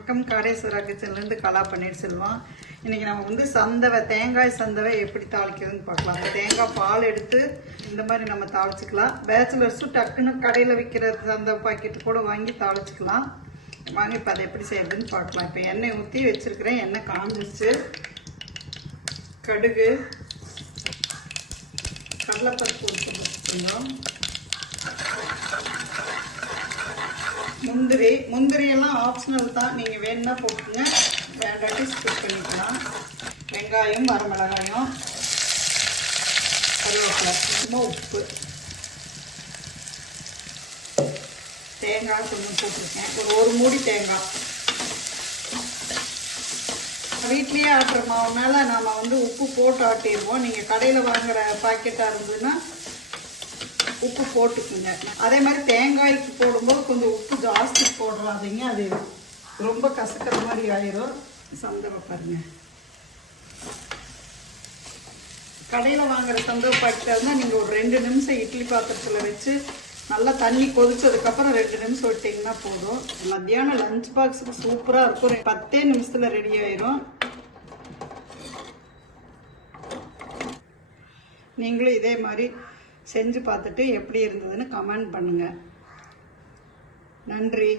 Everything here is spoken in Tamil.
வணக்கம். காரேஸ்வரா கிச்சன்லேருந்து கலா பன்னீர்செல்வம். இன்றைக்கி நம்ம வந்து தேங்காய் சந்தவை எப்படி தாளிக்கிறதுன்னு பார்க்கலாம். அந்த தேங்காய் பால் எடுத்து இந்த மாதிரி நம்ம தாளிச்சிக்கலாம். பேச்சுலர்ஸும் டக்குன்னு கடையில் விற்கிற சந்தவை பாக்கெட்டு கூட வாங்கி தாளிச்சிக்கலாம். வாங்கி இப்போ அதை எப்படி செய்யறதுன்னு பார்க்கலாம். இப்போ எண்ணெய் ஊற்றி வச்சுருக்கிறேன். எண்ணெய் காஞ்சிச்சு. கடுகு, கடலைப்பருப்பு கொஞ்சம், முந்திரி எல்லாம் ஆப்ஷனல் தான். நீங்கள் வேணும்னா போட்டுங்க, வேண்டாட்டி ஸ்கிப் பண்ணிக்கலாம். வெங்காயம், வரமிளகாயம், கருவேப்பிலை, கொஞ்சமாக உப்பு, தேங்காய் கொஞ்சம் போட்டிருக்கேன். ஒரு மூடி தேங்காய். வீட்லேயே ஆட்டுற மாவுனால நாம் வந்து உப்பு போட்டு ஆட்டிடுவோம். நீங்கள் கடையில் வாங்குகிற பாக்கெட்டாக இருந்ததுன்னா உப்பு போட்டுக்குங்க. அதே மாதிரி தேங்காய்க்கு போடும்போது கொஞ்சம் உப்பு ஜாஸ்தி போடுறாதீங்க, அது ரொம்ப கசக்கிற மாதிரி ஆயிரும். சந்தவை பாருங்க, கடையில் வாங்குற சந்தவை பாக்கெட்டாக இருந்தால் நீங்கள் ஒரு 2 நிமிஷம் இட்லி பாத்திரத்தில் வச்சு நல்லா தண்ணி கொதிச்சதுக்கப்புறம் 2 நிமிஷம் விட்டிங்கன்னா போதும். மத்தியானம் லஞ்ச் பாக்ஸுக்கு சூப்பராக இருக்கும். 10 நிமிஷத்தில் ரெடி ஆயிரும். நீங்களும் இதே மாதிரி செஞ்சு பார்த்துட்டு எப்படி இருந்ததுன்னு கமெண்ட் பண்ணுங்கள். நன்றி.